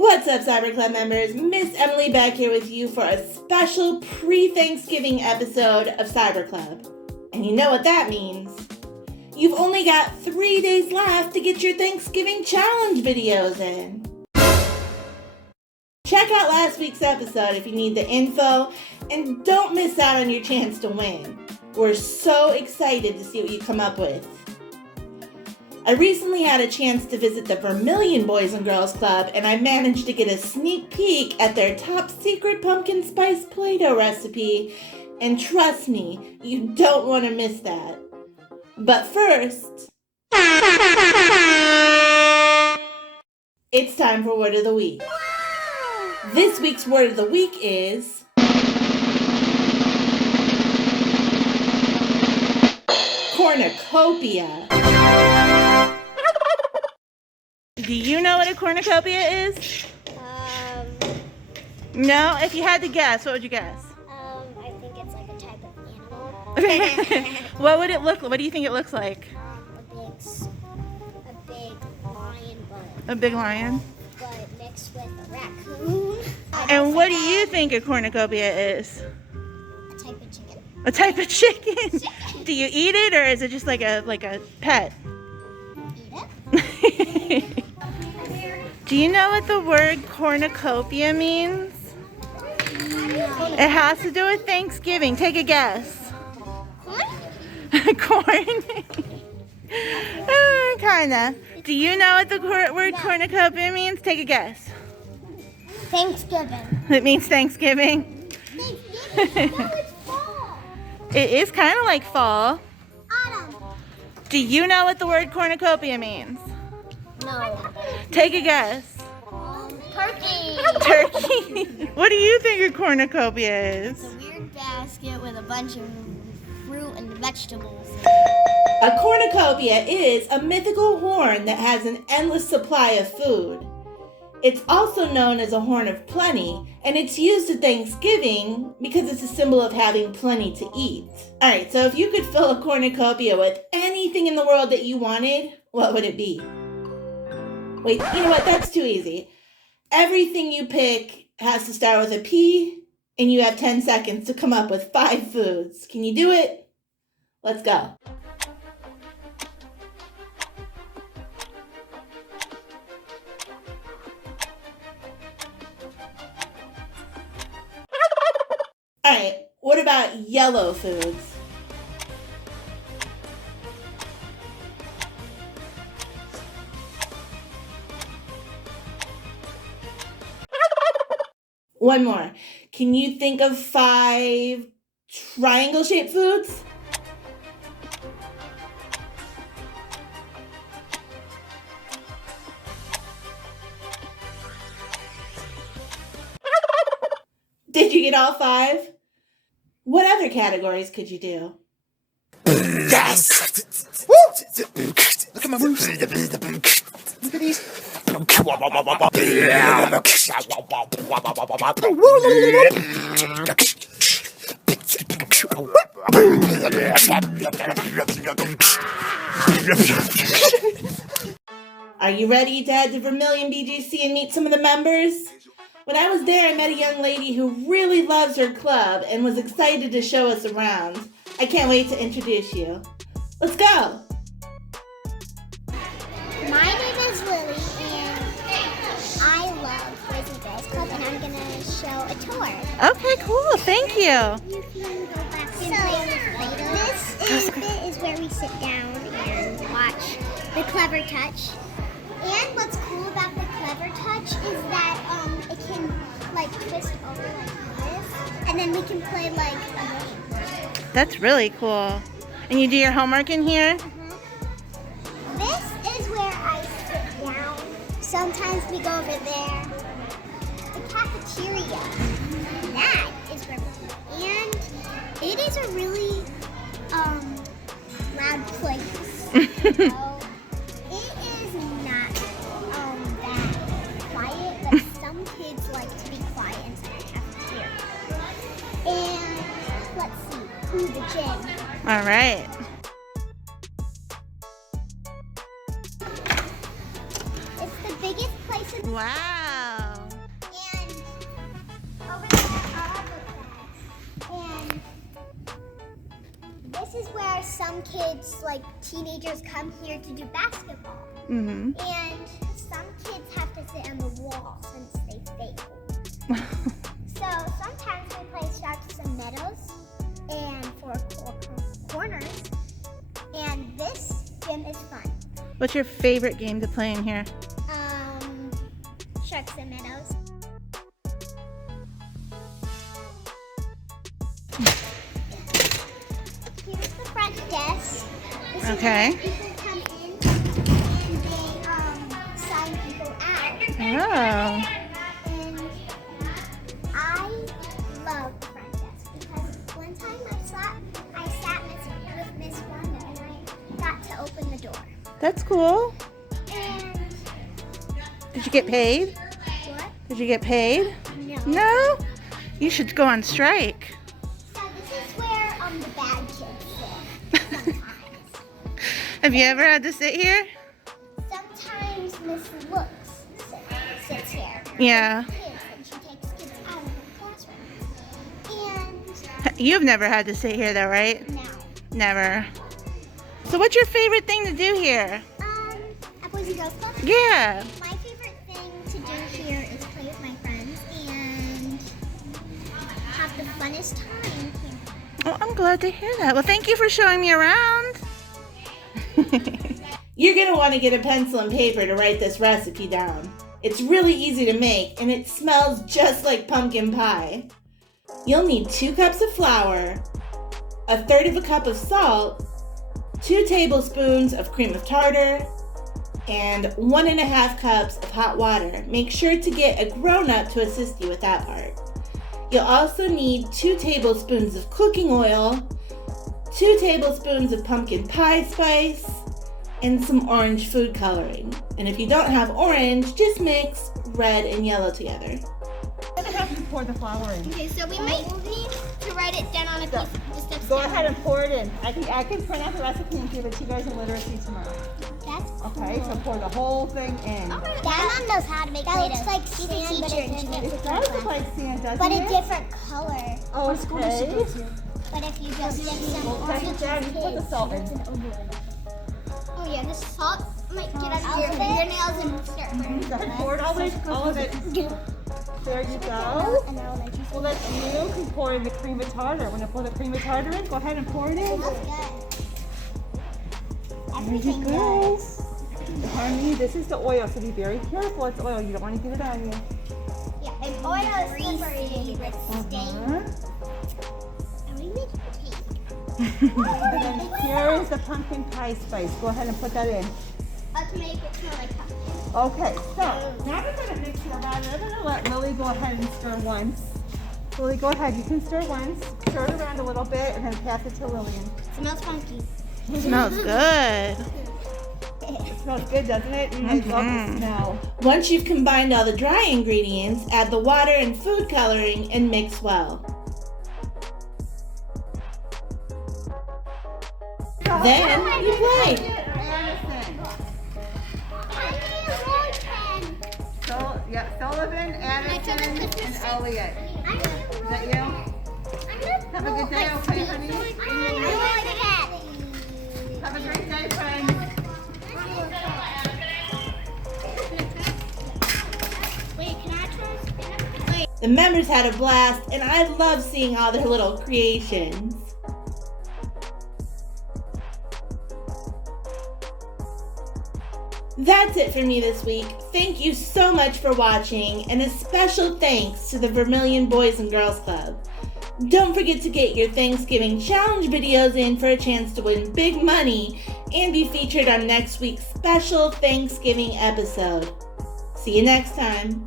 What's up, Cyber Club members? Miss Emily back here with you for a special pre-Thanksgiving episode of Cyber Club. And you know what that means. You've only got 3 days left to get your Thanksgiving challenge videos in. Check out last week's episode if you need the info, and don't miss out on your chance to win. We're so excited to see what you come up with. I recently had a chance to visit the Vermillion Boys and Girls Club, and I managed to get a sneak peek at their top secret pumpkin spice Play-Doh recipe, and trust me, you don't want to miss that. But first, it's time for Word of the Week. This week's Word of the Week is Cornucopia. Do you know what a cornucopia is? No? If you had to guess, what would you guess? I think it's like a type of animal. What would it look like? What do you think it looks like? A big lion, A big lion? but mixed with a raccoon. And what do you think a cornucopia is? A type of chicken. A type of chicken? Do you eat it, or is it just like a pet? Eat it. Do you know what the word cornucopia means? No. It has to do with Thanksgiving. Take a guess. Corn? Kinda. Do you know what the word cornucopia means? Take a guess. Thanksgiving. It means Thanksgiving. Thanksgiving? No, it's fall. It is kind of like fall. Autumn. Do you know what the word cornucopia means? No. Take a guess. Turkey. Turkey. What do you think a cornucopia is? It's a weird basket with a bunch of fruit and vegetables. A cornucopia is a mythical horn that has an endless supply of food. It's also known as a horn of plenty, and it's used at Thanksgiving because it's a symbol of having plenty to eat. Alright, so if you could fill a cornucopia with anything in the world that you wanted, what would it be? Wait, you know what? That's too easy. Everything you pick has to start with a P, and you have 10 seconds to come up with 5 foods. Can you do it? Let's go. Alright, what about yellow foods? One more. Can you think of 5 triangle-shaped foods? Did you get all 5? What other categories could you do? Yes! Woo! Look at my moves. Look at these. Are you ready to head to Vermillion BGC and meet some of the members? When I was there, I met a young lady who really loves her club and was excited to show us around. I can't wait to introduce you. Let's go! My name is Lily, and I love Boys and Girls Club, and I'm going to show a tour. Okay, cool. Thank you. You can go back and play with Play-Doh. This is where we sit down and watch the Clever Touch. And what's cool about the Clever Touch is that it can like twist over like this, and then we can play like a game. That's really cool. And you do your homework in here? This is where I sit down. Sometimes we go over there. The cafeteria. That is where we eat. And it is a really loud place. So it is not that quiet, but some kids like to be quiet inside the cafeteria. And let's see, ooh, the gym. All right. It's the biggest place in Wow. this is where some kids, like teenagers, come here to do basketball. Mm-hmm. And some kids have to sit on the wall since they fail. So sometimes we play sharks and meadows and four corners. And this gym is fun. What's your favorite game to play in here? Sharks and meadows. Here's the front desk. This is Okay. where people come in and they sign people out. Oh. And I love the front desk because one time I sat with Miss Wanda and I got to open the door. That's cool. And Did you get paid? what? Did you get paid? No. No? You should go on strike. So this is where the bad kids sit sometimes. Have you ever had to sit here? Sometimes Miss Looks sits here. Yeah. Kids, and she takes kids out of the classroom. And You've never had to sit here though, right? now, Never. So what's your favorite thing to do here? at Boys and Girls Club, Yeah. my favorite thing to do here is play with my friends and have the funnest time here. Oh, I'm glad to hear that. Well, thank you for showing me around. You're going to want to get a pencil and paper to write this recipe down. It's really easy to make and it smells just like pumpkin pie. You'll need 2 cups of flour, 1/3 cup of salt, 2 tablespoons of cream of tartar, and 1.5 cups of hot water. Make sure to get a grown-up to assist you with that part. You'll also need 2 tablespoons of cooking oil, 2 tablespoons of pumpkin pie spice, and some orange food coloring. And if you don't have orange, just mix red and yellow together. I'm gonna have to pour the flour in. Okay, so we might need to write it down on a piece of the steps. Go ahead and pour it in. I can print out the recipe and give it to you guys in literacy tomorrow. That's Okay, so pour the whole thing in. My mom knows how to make Play-Doh. That looks like sand, but It does look like sand, doesn't but a it? different color. Okay. But if you just dip some Well, take it down and put the salt in. Oh yeah, the salt might get under your fingernails and start burning. Pour it all of it. There you go. Well, then you can pour in the cream of tartar. When I pour the cream of tartar in, go ahead and pour it in. That's good. Everything There you go. does. Honey, this is the oil, so be very careful. It's oil. You don't want to get it on you. Yeah, and oil is slippery with stain. Uh-huh. And we make cake. And then here is the pumpkin pie spice. Go ahead and put that in. To make it smell like pumpkin. Okay, so now we're going to mix it around. I'm going to let Lily go ahead and stir once. Lily, go ahead. You can stir once. Stir it around a little bit and then pass it to Lillian. Smells funky. Smells good. It smells good, doesn't it? I love the smell. Once you've combined all the dry ingredients, add the water and food coloring and mix well. Then you play. Sullivan, Addison, and Elliot. Is that you? Have a good day, okay, honey? Have a great day, friends. Wait, can I try? The members had a blast, and I love seeing all their little creations. That's it for me this week. Thank you so much for watching, and a special thanks to the Vermillion Boys and Girls Club. Don't forget to get your Thanksgiving challenge videos in for a chance to win big money and be featured on next week's special Thanksgiving episode. See you next time.